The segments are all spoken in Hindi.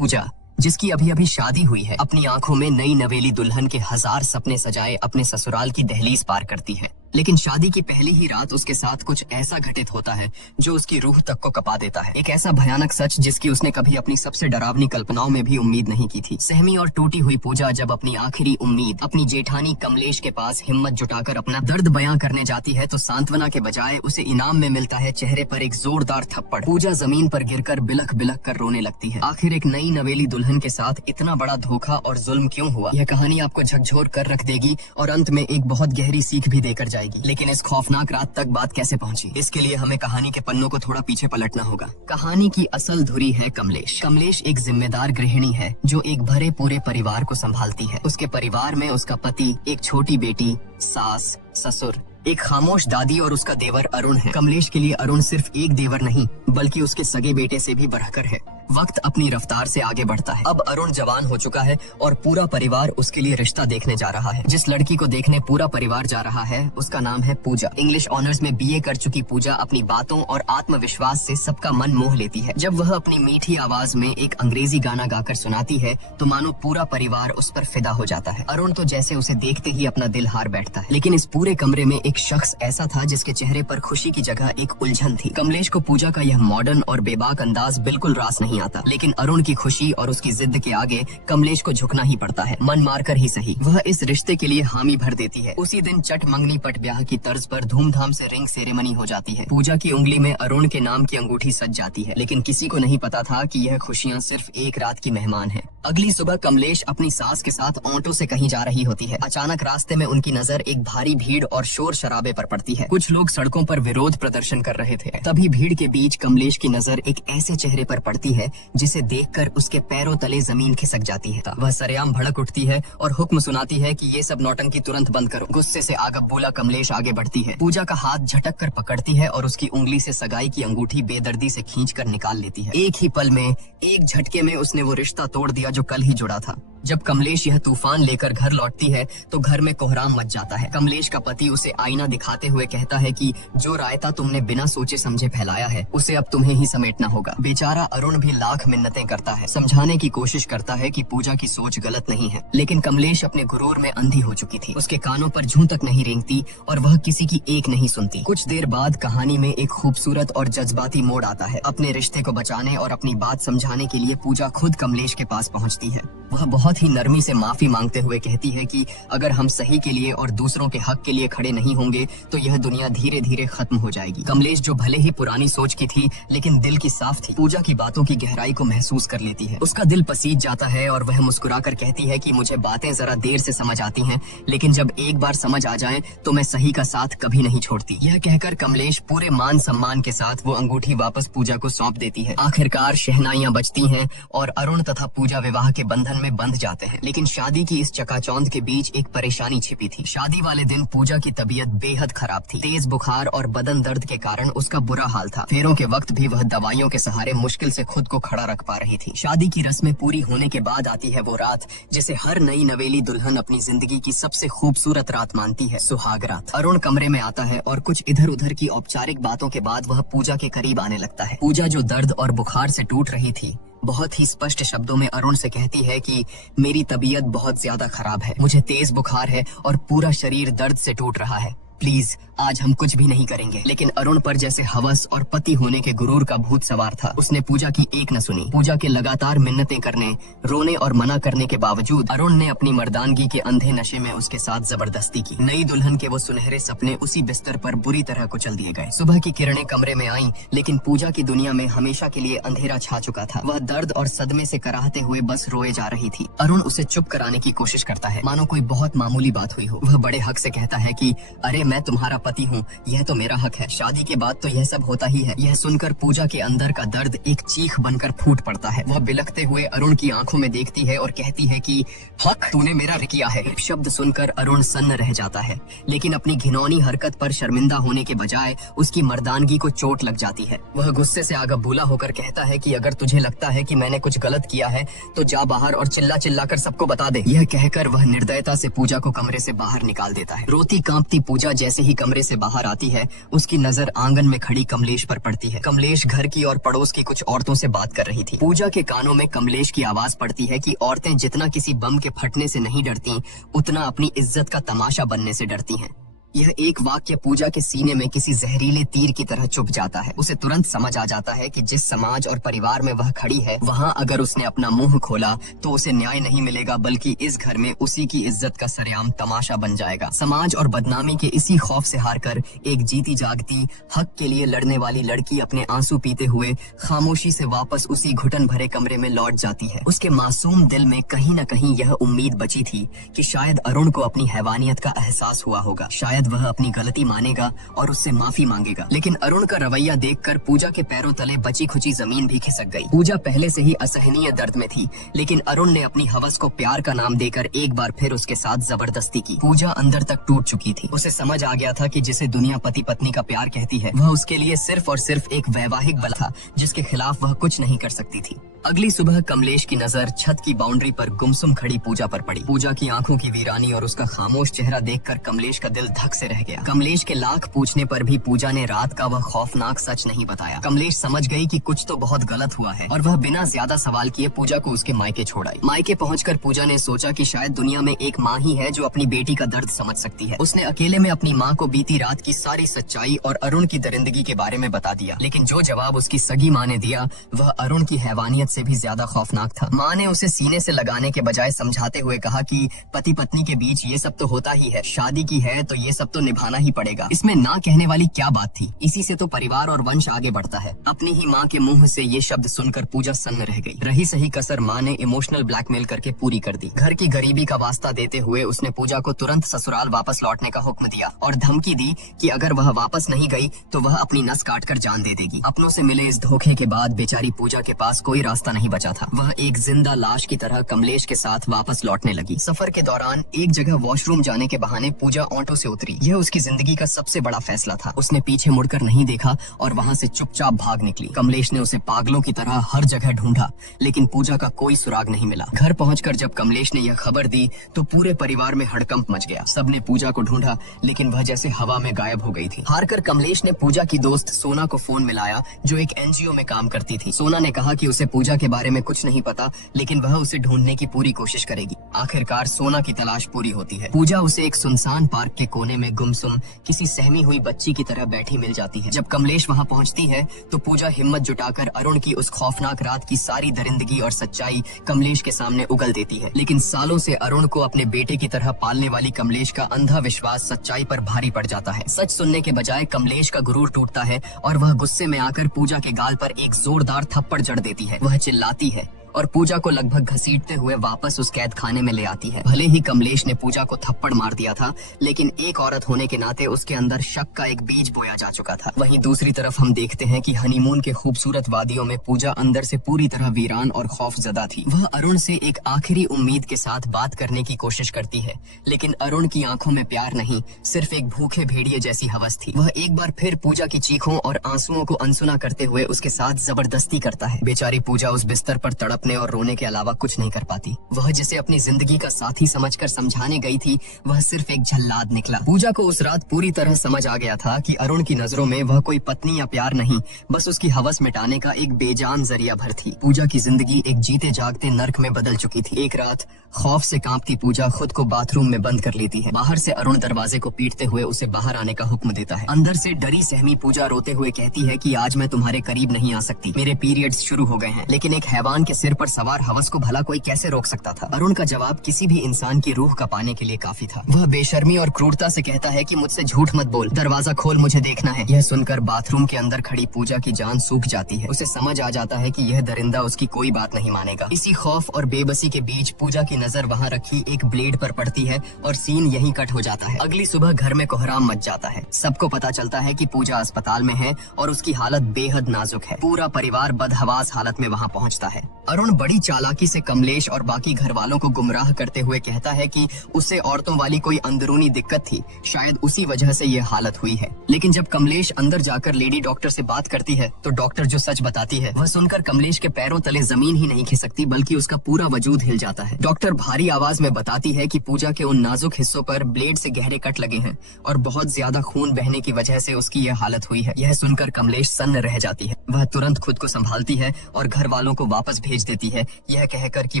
पूजा, जिसकी अभी अभी शादी हुई है, अपनी आंखों में नई नवेली दुल्हन के हजार सपने सजाए अपने ससुराल की दहलीज पार करती है। लेकिन शादी की पहली ही रात उसके साथ कुछ ऐसा घटित होता है जो उसकी रूह तक को कपा देता है। एक ऐसा भयानक सच जिसकी उसने कभी अपनी सबसे डरावनी कल्पनाओं में भी उम्मीद नहीं की थी। सहमी और टूटी हुई पूजा जब अपनी आखिरी उम्मीद अपनी जेठानी कमलेश के पास हिम्मत जुटाकर अपना दर्द बयां करने जाती है तो सांत्वना के बजाय उसे इनाम में मिलता है चेहरे पर एक जोरदार थप्पड़। पूजा जमीन पर गिरकर बिलख बिलख कर रोने लगती है। आखिर एक नई नवेली दुल्हन के साथ इतना बड़ा धोखा और जुल्म क्यों हुआ? यह कहानी आपको झकझोर कर रख देगी और अंत में एक बहुत गहरी सीख भी देकर जाएगी। लेकिन इस खौफनाक रात तक बात कैसे पहुंची, इसके लिए हमें कहानी के पन्नों को थोड़ा पीछे पलटना होगा। कहानी की असल धुरी है कमलेश। कमलेश एक जिम्मेदार गृहिणी है जो एक भरे पूरे परिवार को संभालती है। उसके परिवार में उसका पति, एक छोटी बेटी, सास, ससुर, एक खामोश दादी और उसका देवर अरुण है। कमलेश के लिए अरुण सिर्फ एक देवर नहीं बल्कि उसके सगे बेटे से भी बढ़कर है। वक्त अपनी रफ्तार से आगे बढ़ता है। अब अरुण जवान हो चुका है और पूरा परिवार उसके लिए रिश्ता देखने जा रहा है। जिस लड़की को देखने पूरा परिवार जा रहा है उसका नाम है पूजा। इंग्लिश ऑनर्स में बीए कर चुकी पूजा अपनी बातों और आत्मविश्वास से सबका मन मोह लेती है। जब वह अपनी मीठी आवाज में एक अंग्रेजी गाना गाकर सुनाती है तो मानो पूरा परिवार उस पर फिदा हो जाता है। अरुण तो जैसे उसे देखते ही अपना दिल हार बैठता है। लेकिन इस पूरे कमरे में एक शख्स ऐसा था जिसके चेहरे पर खुशी की जगह एक उलझन थी। कमलेश को पूजा का यह मॉडर्न और बेबाक अंदाज बिल्कुल रास नहीं आता, लेकिन अरुण की खुशी और उसकी जिद के आगे कमलेश को झुकना ही पड़ता है, मन मारकर ही सही। वह इस रिश्ते के लिए हामी भर देती है। उसी दिन चट मंगनी पट ब्याह की तर्ज पर धूमधाम से रिंग सेरेमनी हो जाती है। पूजा की उंगली में अरुण के नाम की अंगूठी सज जाती है, लेकिन किसी को नहीं पता था कि यह खुशियाँ सिर्फ एक रात की मेहमान है। अगली सुबह कमलेश अपनी सास के साथ ऑटो से कहीं जा रही होती है। अचानक रास्ते में उनकी नजर एक भारी भीड़ और शोर शराबे पर पड़ती है। कुछ लोग सड़कों पर विरोध प्रदर्शन कर रहे थे। तभी भीड़ के बीच कमलेश की नजर एक ऐसे चेहरे पर पड़ती है जिसे देखकर उसके पैरों तले जमीन खिसक जाती है। वह सरेआम भड़क उठती है और हुक्म सुनाती है कि ये सब नौटंकी तुरंत बंद करो। गुस्से से आगबबूला कमलेश आगे बढ़ती है। पूजा का हाथ झटक कर पकड़ती है और उसकी उंगली से सगाई की अंगूठी बेदर्दी से खींचकर निकाल लेती है। एक ही पल में, एक झटके में उसने वो रिश्ता तोड़ दिया जो कल ही जुड़ा था। जब कमलेश यह तूफान लेकर घर लौटती है तो घर में कोहराम मच जाता है। कमलेश का पति उसे आईना दिखाते हुए कहता है कि जो रायता तुमने बिना सोचे समझे फैलाया है उसे अब तुम्हें ही समेटना होगा। बेचारा अरुण भी लाख मिन्नतें करता है, समझाने की कोशिश करता है कि पूजा की सोच गलत नहीं है, लेकिन कमलेश अपने गुरूर में अंधी हो चुकी थी। उसके कानों पर जूं तक नहीं रेंगती और वह किसी की एक नहीं सुनती। कुछ देर बाद कहानी में एक खूबसूरत और जज्बाती मोड़ आता है। अपने रिश्ते को बचाने और अपनी बात समझाने के लिए पूजा खुद कमलेश के पास पहुँचती है। वह बहुत ही नरमी से माफी मांगते हुए कहती है कि अगर हम सही के लिए और दूसरों के हक के लिए खड़े नहीं होंगे तो यह दुनिया धीरे धीरे खत्म हो जाएगी। कमलेश जो भले ही पुरानी सोच की थी लेकिन दिल की साफ थी, पूजा की बातों की गहराई को महसूस कर लेती है। उसका दिल पसीज जाता है और वह मुस्कुराकर कहती है कि मुझे बातें जरा देर से समझ आती हैं, लेकिन जब एक बार समझ आ जाए तो मैं सही का साथ कभी नहीं छोड़ती। यह कहकर कमलेश पूरे मान सम्मान के साथ वो अंगूठी वापस पूजा को सौंप देती है। आखिरकार शहनाइयां बजती हैं और अरुण तथा पूजा विवाह के बंधन में बंध जाते हैं। लेकिन शादी की इस चकाचौंध के बीच एक परेशानी छिपी थी। शादी वाले दिन पूजा की तबीयत बेहद खराब थी। तेज बुखार और बदन दर्द के कारण उसका बुरा हाल था। फेरों के वक्त भी वह दवाइयों के सहारे मुश्किल से खुद को खड़ा रख पा रही थी। शादी की रस्में पूरी होने के बाद आती है वो रात जिसे हर नई नवेली दुल्हन अपनी जिंदगी की सबसे खूबसूरत रात मानती है, सुहाग रात। अरुण कमरे में आता है और कुछ इधर उधर की औपचारिक बातों के बाद वह पूजा के करीब आने लगता है। पूजा जो दर्द और बुखार से टूट रही थी बहुत ही स्पष्ट शब्दों में अरुण से कहती है कि मेरी तबीयत बहुत ज्यादा खराब है, मुझे तेज बुखार है और पूरा शरीर दर्द से टूट रहा है। प्लीज आज हम कुछ भी नहीं करेंगे। लेकिन अरुण पर जैसे हवस और पति होने के गुरूर का भूत सवार था। उसने पूजा की एक न सुनी। पूजा के लगातार मिन्नतें करने, रोने और मना करने के बावजूद अरुण ने अपनी मर्दानगी के अंधे नशे में उसके साथ जबरदस्ती की। नई दुल्हन के वो सुनहरे सपने उसी बिस्तर पर बुरी तरह कुचल दिए गए। सुबह की किरणें कमरे में आईं, लेकिन पूजा की दुनिया में हमेशा के लिए अंधेरा छा चुका था। वह दर्द और सदमे से कराहते हुए बस रोए जा रही थी। अरुण उसे चुप कराने की कोशिश करता है, मानो कोई बहुत मामूली बात हुई हो। वह बड़े हक से कहता है कि अरे मैं तुम्हारा पति हूँ, यह तो मेरा हक है। शादी के बाद तो यह सब होता ही है। यह सुनकर पूजा के अंदर का दर्द एक चीख बनकर फूट पड़ता है। वह बिलखते हुए अरुण की आंखों में देखती है और कहती है कि हक तूने मेरा किया है। शब्द सुनकर अरुण सन्न रह जाता है, लेकिन अपनी घिनौनी हरकत पर शर्मिंदा होने के बजाय उसकी मर्दानगी को चोट लग जाती है। वह गुस्से से आगबबूला होकर कहता है कि अगर तुझे लगता है कि मैंने कुछ गलत किया है तो जा बाहर और चिल्ला चिल्लाकर सबको बता दे। यह कहकर वह निर्दयता से पूजा को कमरे से बाहर निकाल देता है। रोती कांपती पूजा जैसे ही कमरे से बाहर आती है, उसकी नजर आंगन में खड़ी कमलेश पर पड़ती है। कमलेश घर की और पड़ोस की कुछ औरतों से बात कर रही थी। पूजा के कानों में कमलेश की आवाज पड़ती है कि औरतें जितना किसी बम के फटने से नहीं डरती, उतना अपनी इज्जत का तमाशा बनने से डरती हैं। यह एक वाक्य पूजा के सीने में किसी जहरीले तीर की तरह चुभ जाता है। उसे तुरंत समझ आ जाता है कि जिस समाज और परिवार में वह खड़ी है, वहाँ अगर उसने अपना मुंह खोला तो उसे न्याय नहीं मिलेगा, बल्कि इस घर में उसी की इज्जत का सरेआम तमाशा बन जाएगा। समाज और बदनामी के इसी खौफ से हारकर एक जीती जागती हक के लिए लड़ने वाली लड़की अपने आंसू पीते हुए खामोशी से वापस उसी घुटन भरे कमरे में लौट जाती है। उसके मासूम दिल में कहीं न कहीं यह उम्मीद बची थी कि शायद अरुण को अपनी हैवानियत का एहसास हुआ होगा, शायद वह अपनी गलती मानेगा और उससे माफी मांगेगा। लेकिन अरुण का रवैया देखकर पूजा के पैरों तले बची खुची जमीन भी खिसक गई। पूजा पहले से ही असहनीय दर्द में थी, लेकिन अरुण ने अपनी हवस को प्यार का नाम देकर एक बार फिर उसके साथ जबरदस्ती की। पूजा अंदर तक टूट चुकी थी। उसे समझ आ गया था कि जिसे दुनिया पति पत्नी का प्यार कहती है, वह उसके लिए सिर्फ और सिर्फ एक वैवाहिक बल था, जिसके खिलाफ वह कुछ नहीं कर सकती थी। अगली सुबह कमलेश की नजर छत की बाउंड्री पर गुमसुम खड़ी पूजा पर पड़ी। पूजा की आंखों की वीरानी और उसका खामोश चेहरा देखकर कमलेश का दिल धक से रह गया। कमलेश के लाख पूछने पर भी पूजा ने रात का वह खौफनाक सच नहीं बताया। कमलेश समझ गई कि कुछ तो बहुत गलत हुआ है और वह बिना ज्यादा सवाल किए पूजा को उसके मायके छोड़ आई। मायके पहुंचकर पूजा ने सोचा कि शायद दुनिया में एक माँ ही है जो अपनी बेटी का दर्द समझ सकती है। उसने अकेले में अपनी माँ को बीती रात की सारी सच्चाई और अरुण की दरिंदगी के बारे में बता दिया। लेकिन जो जवाब उसकी सगी माँ ने दिया, वह अरुण की हैवानियत से भी ज्यादा खौफनाक था। माँ ने उसे सीने से लगाने के बजाय समझाते हुए कहा कि पति पत्नी के बीच ये सब तो होता ही है, शादी की है तो ये सब तो निभाना ही पड़ेगा। इसमें ना कहने वाली क्या बात थी? इसी से तो परिवार और वंश आगे बढ़ता है। अपनी ही माँ के मुंह से ये शब्द सुनकर पूजा सन्न रह गई। रही सही कसर माँ ने इमोशनल ब्लैकमेल करके पूरी कर दी। घर की गरीबी का वास्ता देते हुए उसने पूजा को तुरंत ससुराल वापस लौटने का हुक्म दिया और धमकी दी कि अगर वह वापस नहीं गई तो वह अपनी नस काटकर जान दे देगी। अपनों से मिले इस धोखे के बाद बेचारी पूजा के पास कोई रास्ता नहीं बचा था। वह एक जिंदा लाश की तरह कमलेश के साथ वापस लौटने लगी। सफर के दौरान एक जगह वॉशरूम जाने के बहाने पूजा ऑटो से उतरी। यह उसकी जिंदगी का सबसे बड़ा फैसला था। उसने पीछे मुड़कर नहीं देखा और वहाँ से चुपचाप भाग निकली। कमलेश ने उसे पागलों की तरह हर जगह ढूंढा, लेकिन पूजा का कोई सुराग नहीं मिला। घर पहुंचकर जब कमलेश ने यह खबर दी तो पूरे परिवार में हड़कंप मच गया। सबने पूजा को ढूंढा, लेकिन वह जैसे हवा में गायब हो गई थी। हारकर कमलेश ने पूजा की दोस्त सोना को फोन मिलाया, जो एक एनजीओ में काम करती थी। सोना ने कहा कि उसे पूजा के बारे में कुछ नहीं पता, लेकिन वह उसे ढूंढने की पूरी कोशिश करेगी। आखिरकार सोना की तलाश पूरी होती है। पूजा उसे एक सुनसान पार्क के कोने में गुमसुम किसी सहमी हुई बच्ची की तरह बैठी मिल जाती है। जब कमलेश वहां पहुंचती है तो पूजा हिम्मत जुटाकर अरुण की उस खौफनाक रात की सारी दरिंदगी और सच्चाई कमलेश के सामने उगल देती है। लेकिन सालों से अरुण को अपने बेटे की तरह पालने वाली कमलेश का अंधा विश्वास सच्चाई पर भारी पड़ जाता है। सच सुनने के बजाय कमलेश का गुरूर टूटता है और वह गुस्से में आकर पूजा के गाल पर एक जोरदार थप्पड़ जड़ देती है। वह चिल्लाती है और पूजा को लगभग घसीटते हुए वापस उस कैद खाने में ले आती है। भले ही कमलेश ने पूजा को थप्पड़ मार दिया था, लेकिन एक औरत होने के नाते उसके अंदर शक का एक बीज बोया जा चुका था। वहीं दूसरी तरफ हम देखते हैं कि हनीमून के खूबसूरत वादियों में पूजा अंदर से पूरी तरह वीरान और खौफजदा थी। वह अरुण से एक आखिरी उम्मीद के साथ बात करने की कोशिश करती है, लेकिन अरुण की आंखों में प्यार नहीं, सिर्फ एक भूखे भेड़िए जैसी हवस थी। वह एक बार फिर पूजा की चीखों और आंसुओं को अनसुना करते हुए उसके साथ जबरदस्ती करता है। बेचारी पूजा उस बिस्तर पर तड़पने और रोने के अलावा कुछ नहीं कर पाती। वह जिसे अपनी जिंदगी का साथी समझकर समझाने गई थी, वह सिर्फ एक झल्लाद निकला। पूजा को उस रात पूरी तरह समझ आ गया था कि अरुण की नजरों में वह कोई पत्नी या प्यार नहीं, बस उसकी हवस मिटाने का एक बेजान जरिया भर थी। पूजा की जिंदगी एक जीते जागते नर्क में बदल चुकी थी। एक रात खौफ से कांपती पूजा खुद को बाथरूम में बंद कर लेती है। बाहर से अरुण दरवाजे को पीटते हुए उसे बाहर आने का हुक्म देता है। अंदर से डरी सहमी पूजा रोते हुए कहती है कि आज मैं तुम्हारे करीब नहीं आ सकती, मेरे पीरियड्स शुरू हो गए हैं। लेकिन एक हैवान के सिर पर सवार हवस को भला कोई कैसे रोक सकता था? अरुण का जवाब किसी भी इंसान की रूह का पाने के लिए काफी था। वह बेशर्मी और क्रूरता से कहता है कि मुझसे झूठ मत बोल, दरवाजा खोल, मुझे देखना है। यह सुनकर बाथरूम के अंदर खड़ी पूजा की जान सूख जाती है। उसे समझ आ जाता है कि यह दरिंदा उसकी कोई बात नहीं मानेगा। इसी खौफ और बेबसी के बीच पूजा की नजर वहाँ रखी एक ब्लेड पर पड़ती है और सीन यहीं कट हो जाता है। अगली सुबह घर में कोहराम मच जाता है। सबको पता चलता है कि पूजा अस्पताल में है और उसकी हालत बेहद नाजुक है। पूरा परिवार बदहवास हालत में वहाँ पहुँचता है। अरुण बड़ी चालाकी से कमलेश और बाकी घर वालों को गुमराह करते हुए कहता है कि उसे औरतों वाली कोई अंदरूनी दिक्कत थी, शायद उसी वजह से ये हालत हुई है। लेकिन जब कमलेश अंदर जाकर लेडी डॉक्टर से बात करती है तो डॉक्टर जो सच बताती है, वह सुनकर कमलेश के पैरों तले जमीन ही नहीं खिसकती, बल्कि उसका पूरा वजूद हिल जाता है। डॉक्टर डॉक्टर भारी आवाज में बताती है कि पूजा के उन नाजुक हिस्सों पर ब्लेड से गहरे कट लगे हैं और बहुत ज्यादा खून बहने की वजह से उसकी यह हालत हुई है। यह सुनकर कमलेश सन्न रह जाती है। वह तुरंत खुद को संभालती है और घर वालों को वापस भेज देती है, यह कहकर कि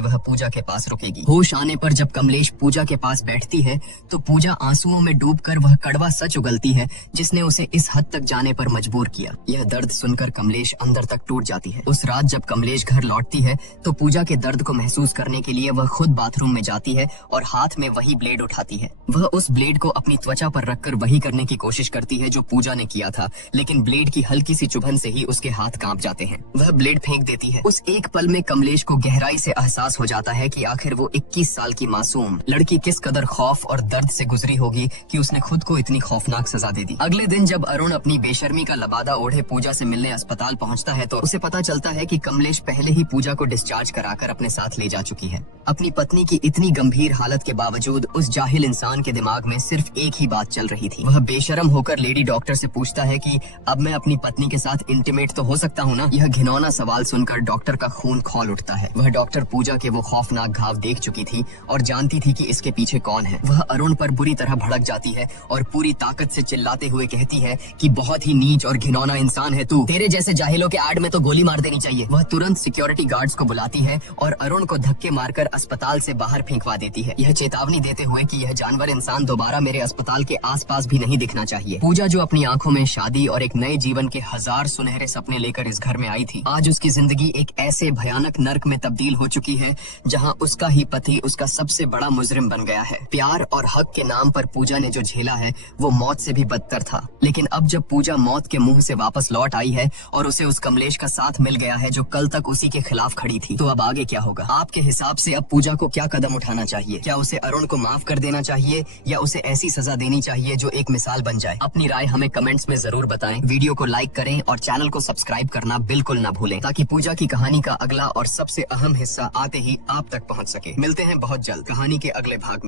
वह पूजा के पास रुकेगी। होश आने पर जब कमलेश पूजा के पास बैठती है तो पूजा आंसुओं में डूबकर वह कड़वा सच उगलती है जिसने उसे इस हद तक जाने पर मजबूर किया। यह दर्द सुनकर कमलेश अंदर तक टूट जाती है। उस रात जब कमलेश घर लौटती है तो पूजा के दर्द को महसूस करने के लिए वह खुद बाथरूम में जाती है और हाथ में वही ब्लेड उठाती है। वह उस ब्लेड को अपनी त्वचा पर रखकर वही करने की कोशिश करती है जो पूजा ने किया था, लेकिन ब्लेड की हल्की सी चुभन से ही उसके हाथ कांप जाते हैं। वह ब्लेड फेंक देती है। उस एक पल में कमलेश को गहराई से एहसास हो जाता है कि आखिर वो 21 साल की मासूम लड़की किस कदर खौफ और दर्द से गुजरी होगी कि उसने खुद को इतनी खौफनाक सजा दे दी। अगले दिन जब अरुण अपनी बेशर्मी का लबादा ओढ़े पूजा से मिलने अस्पताल पहुंचता है तो उसे पता चलता है कि कमलेश पहले ही पूजा को डिस्चार्ज कराकर अपने साथ ले जा चुकी है। अपनी पत्नी की इतनी गंभीर हालत के बावजूद उस जाहिल इंसान के दिमाग में सिर्फ एक ही बात चल रही थी। वह बेशरम होकर लेडी डॉक्टर से पूछता है कि अब मैं अपनी पत्नी के साथ इंटीमेट तो हो सकता हूँ ना? यह घिनौना सवाल सुनकर डॉक्टर का खून खौल उठता है। वह डॉक्टर पूजा के वो खौफनाक घाव देख चुकी थी और जानती थी कि इसके पीछे कौन है। वह अरुण पर बुरी तरह भड़क जाती है और पूरी ताकत से चिल्लाते हुए कहती है कि बहुत ही नीच और घिनौना इंसान है तू, तेरे जैसे जाहिलों के ऐड में तो गोली मार देनी चाहिए। वह तुरंत सिक्योरिटी गार्ड्स को बुलाती है और अरुण को धक्के मारकर अस्पताल से बाहर फेंकवा देती है, यह चेतावनी देते हुए कि यह जानवर इंसान दोबारा मेरे अस्पताल के आसपास भी नहीं दिखना चाहिए। पूजा जो अपनी आंखों में शादी और एक नए जीवन के 1000 सुनहरे सपने लेकर इस घर में आई थी, आज उसकी जिंदगी एक ऐसे भयानक नर्क में तब्दील हो चुकी है जहां उसका ही पति उसका सबसे बड़ा मुजरिम बन गया है। प्यार और हक के नाम पर पूजा ने जो झेला है वो मौत से भी बदतर था, लेकिन अब जब पूजा मौत के मुंह से वापस लौट आई है और उसे उस कमलेश का साथ मिल गया है जो कल तक उसी के खिलाफ खड़ी थी, तो अब आगे क्या होगा? आपके हिसाब से अब पूजा को क्या कदम उठाना चाहिए? क्या उसे अरुण को माफ कर देना चाहिए या उसे ऐसी सजा देनी चाहिए जो एक मिसाल बन जाए? अपनी राय हमें कमेंट्स में जरूर बताएं। वीडियो को लाइक करें और चैनल को सब्सक्राइब करना बिल्कुल न भूलें ताकि पूजा की कहानी का अगला और सबसे अहम हिस्सा आते ही आप तक पहुंच सके। मिलते हैं बहुत जल्द कहानी के अगले भाग में।